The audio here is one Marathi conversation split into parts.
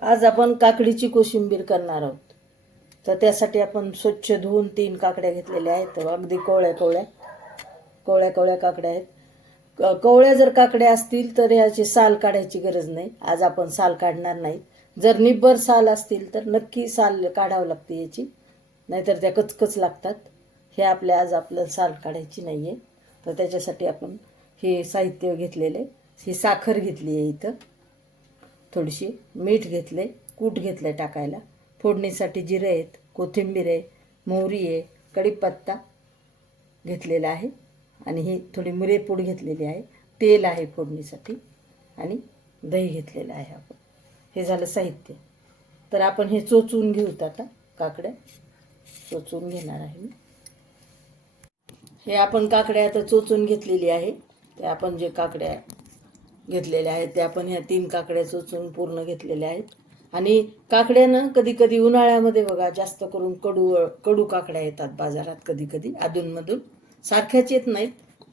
आज आपण काकडीची कोशिंबीर करणार आहोत. तर त्यासाठी आपण स्वच्छ धुवून तीन काकड्या घेतलेल्या आहेत. अगदी कोवळ्या कोवळ्या कोवळ्या कोवळ्या काकड्या आहेत. क- कोवळ्या जर काकड्या असतील तर याची साल काढायची गरज नाही. आज आपण साल काढणार नाही. जर निब्बर साल असतील तर नक्की साल काढावं लागते याची. नाहीतर त्या कचकच लागतात. हे आपल्या आज आपलं साल काढायची नाही आहे तर त्याच्यासाठी आपण हे साहित्य घेतलेले ही साखर घेतली आहे इथं. थोडीशी मीठ घेतले कूट घेतलं टाकायला. फोडणीसाठी जिरे आहेत कोथिंबीर आहे मोहरी आहे कढीपत्ता घेतलेला आहे आणि ही थोडी मिरेपूड घेतलेली आहे. तेल आहे फोडणीसाठी आणि दही घेतलेलं आहे आपण. हे झालं साहित्य. तर आपण हे चोचून घेऊत आता काकड्या. चोचून घेणार आहे मी. हे आपण काकड्या आता चोचून घेतलेली आहे. ते आपण जे काकड्या घेतलेल्या आहेत. त्या पण ह्या तीन काकड्या चोचून पूर्ण घेतलेल्या आहेत. आणि काकड्यानं कधी कधी उन्हाळ्यामध्ये बघा जास्त करून कडू कडू काकड्या येतात बाजारात कधी कधी अधूनमधून सारख्याच येत नाहीत.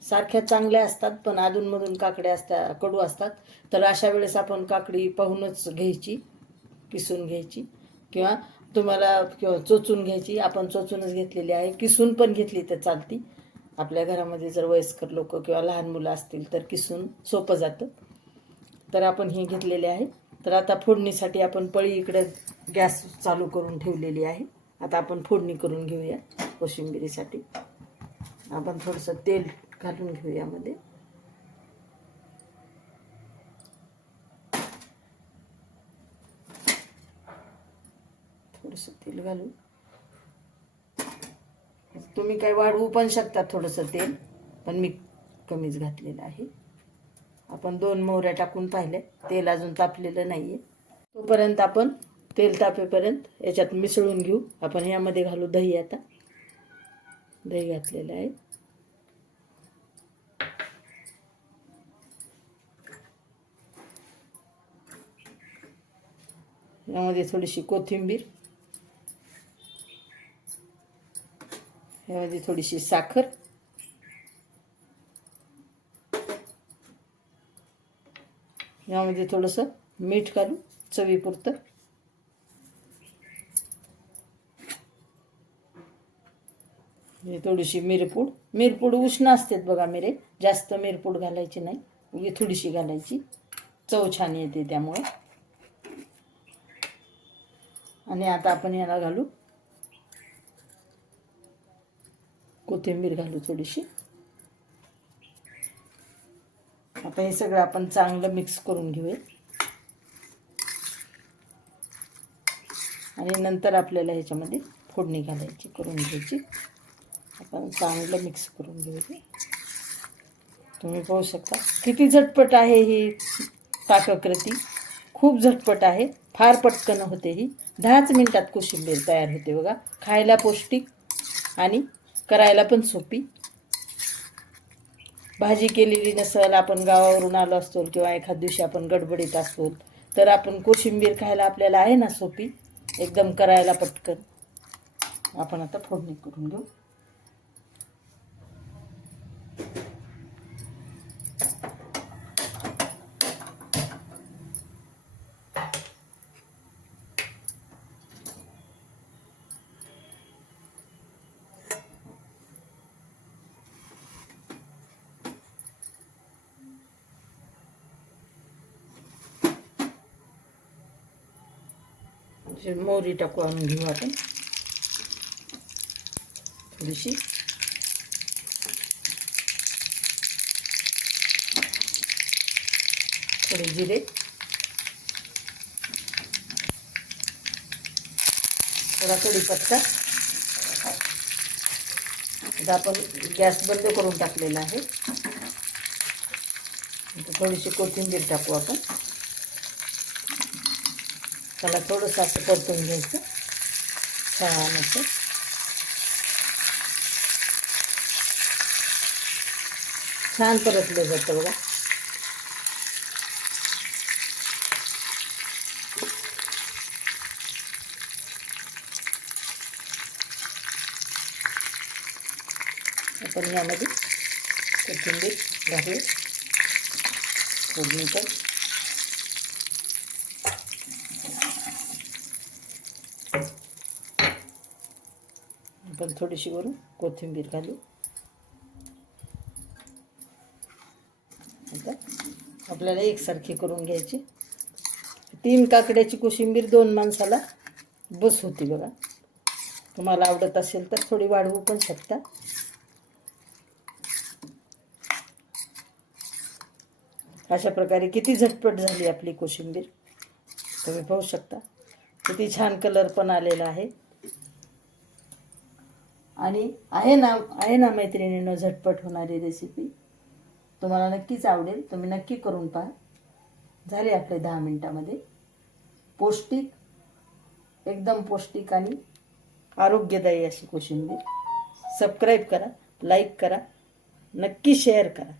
सारख्या चांगल्या असतात पण अधूनमधून काकड्या असतात कडू असतात. तर अशा वेळेस आपण काकडी पाहूनच घ्यायची किसून घ्यायची. किंवा तुम्हाला किंवा चोचून घ्यायची. आपण चोचूनच घेतलेली आहे. किसून पण घेतली तर चालती. आपल्या घरामध्ये जर वयस्कर लोक किंवा लहान मुलं असतील तर किसून सोपं जातं. तर आपण हे घेतलेले आहे. तर आता फोडणीसाठी आपण पळी इकडे गॅस चालू करून ठेवलेली आहे. आता आपण फोडणी करून घेऊया कोशिंबिरीसाठी. आपण थोडंसं तेल घालून घेऊ यामध्ये. थोडंसं तेल घालून. तुम्ही काय वाढवू पण शकता थोडंसं तेल पण मी कमीच घातलेलं आहे. आपण दोन मोहऱ्या टाकून पाहिल्या. तेल अजून तापलेलं नाही आहे तोपर्यंत आपण तेल तापेपर्यंत याच्यात मिसळून घेऊ. आपण यामध्ये घालू दही आता. दही घातलेलं आहे. यामध्ये थोडीशी कोथिंबीर. यामध्ये थोडीशी साखर. यामध्ये थोडंसं मीठ घालू चवीपुरतं. हे थोडीशी मिरपूड. मिरपूड उष्ण असतात बघा मिरे. जास्त मिरपूड घालायची नाही. उगी थोडीशी घालायची. चव छान येते त्यामुळे. आणि आता आपण याला घालू. कोथिंबीर घालू थोडीशी. आता हे सगळं आपण चांगलं मिक्स करून घेऊया आणि नंतर आपल्याला ह्याच्यामध्ये फोडणी घालायची करून घ्यायची. आपण चांगलं मिक्स करून घेऊया तुम्ही पाहू शकता. किती झटपट आहे ही पाककृती. खूप झटपट आहे. फार पटकन होते ही. दहाच मिनटात कोशिंबीर तयार होते बघा. खायला पौष्टिक आणि करायला पण सोपी. भाजी केलेली नसेल आपण गावावरून आलो असतो किंवा एखाद दिवशी आपण गडबडीत असतो तर आपण कोशिंबीर खायला आपल्याला आहे ना सोपी? एकदम करायला पटकन. आपण आता फोडणी करून घेऊ. अशी मोहरी टाकू आणून घेऊ आपण. थोडीशी. थोडे जिरे. थोडा कढीपत्ता. आता आपण गॅस बंद करून टाकलेला आहे. थोडीशी कोथिंबीर टाकू आपण. त्याला थोडंसं असं परतून घ्यायचं. छान असं छान परतलं जातं बघा. आपण यामध्ये कोथिंबीर घालू फोडणी पण. आपण थोडीशी वरून कोथिंबीर घालू आता आपल्याला एकसारखी करून घ्यायची. तीन काकड्याची कोशिंबीर दोन माणसाला बस होती बघा. तुम्हाला आवडत असेल तर थोडी वाढवू पण शकता. अशा प्रकारे किती झटपट झाली आपली कोशिंबीर. तुम्ही पाहू शकता. किती छान कलर पण आलेला आहे. आणि आहे ना आहे ना मैत्रिणीनं झटपट होणारी रेसिपी तुम्हाला नक्कीच आवडेल. तुम्ही नक्की करून पहा. झाले आपले दहा मिनटामध्ये. पौष्टिक एकदम पौष्टिक आणि आरोग्यदायी अशी कोशिंबीर. सबस्क्राईब करा लाईक करा नक्की शेअर करा.